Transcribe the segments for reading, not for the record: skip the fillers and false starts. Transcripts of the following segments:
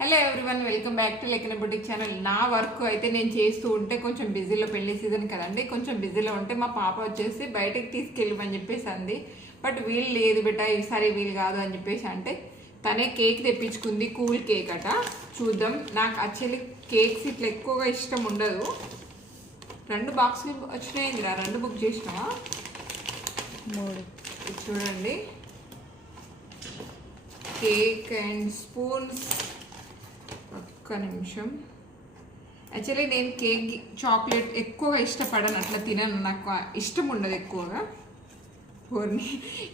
Hello everyone, welcome back to లెక్కన boutique channel. నా work అయితే నేను చేస్తూ ఉంటే కొంచెం బిజీలో, పెళ్లి సీజన్ కదండి, కొంచెం బిజీలో ఉంటే మా పాప వచ్చేసి బయటకు తీసుకెళ్ళమని చెప్పేసి అంది. బట్ వీలు లేదు బెటా, ఈసారి వీలు కాదు అని చెప్పేసి అంటే తనే కేక్ తెప్పించుకుంది. కూల్ కేక్ అట. చూద్దాం. నాకు యాక్చువల్లీ కేక్స్ ఇట్లా ఎక్కువగా ఇష్టం ఉండదు. 2 బాక్సులు వచ్చినాయిందిరా, 2 బుక్ చేసినావా? 3. చూడండి, కేక్ అండ్ స్పూన్స్. ఒక్క నిమిషం. యాక్చువల్లీ నేను కేక్ చాక్లెట్ ఎక్కువగా ఇష్టపడను, అట్లా తినను, నాకు ఇష్టం ఉండదు ఎక్కువగా.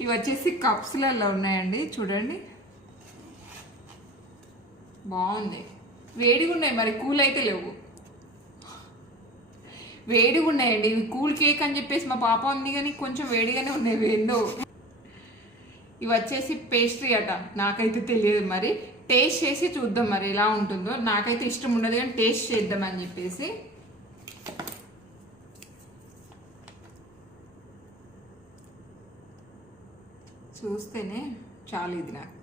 ఇవి వచ్చేసి కప్స్లలో ఉన్నాయండి, చూడండి బాగుంది. వేడిగా ఉన్నాయి, మరి కూల్ అయితే లేవు. వేడిగా ఉన్నాయండి ఇవి. కూల్ కేక్ అని చెప్పేసి మా పాప ఉంది కానీ కొంచెం వేడిగానే ఉన్నాయి ఏందో. ఇవి వచ్చేసి పేస్ట్రీ అట, నాకైతే తెలియదు, మరి టేస్ట్ చేసి చూద్దాం మరి ఎలా ఉంటుందో. నాకైతే ఇష్టం ఉండదు కానీ టేస్ట్ చేద్దామని చెప్పేసి. చూస్తేనే చాలు. ఇది నాకు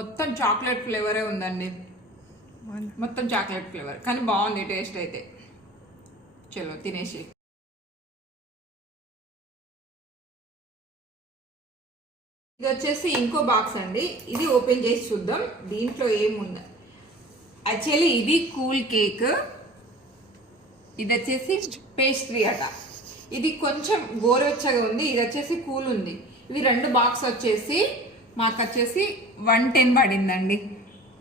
మొత్తం చాక్లెట్ ఫ్లేవరే ఉందండి, మొత్తం చాక్లెట్ ఫ్లేవర్, కానీ బాగుంది టేస్ట్ అయితే. చలో తినేసి. ఇది వచ్చేసి ఇంకో బాక్స్ అండి, ఇది ఓపెన్ చేసి చూద్దాం దీంట్లో ఏముంది. యాక్చువల్లీ ఇది కూల్ కేక్, ఇది వచ్చేసి పేస్ట్రీ అట. ఇది కొంచెం గోరువెచ్చగా ఉంది, ఇది వచ్చేసి కూల్ ఉంది. ఇవి 2 బాక్స్ వచ్చేసి మాకు వచ్చేసి 110 పడిందండి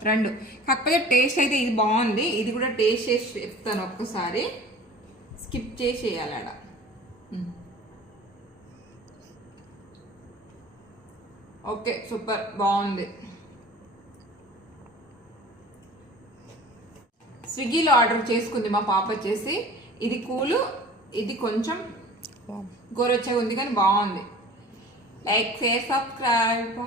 2. కాకపోతే టేస్ట్ అయితే ఇది బాగుంది. ఇది కూడా టేస్ట్ చేసి చెప్తాను ఒక్కసారి, స్కిప్ చేసి వేయాలడ. ఓకే, సూపర్, బాగుంది. స్విగ్గీలో ఆర్డర్ చేసుకుంది మా పాప వచ్చేసి. ఇది కూలు, ఇది కొంచెం గోరొచ్చగా ఉంది కానీ బాగుంది. Like, share, subscribe.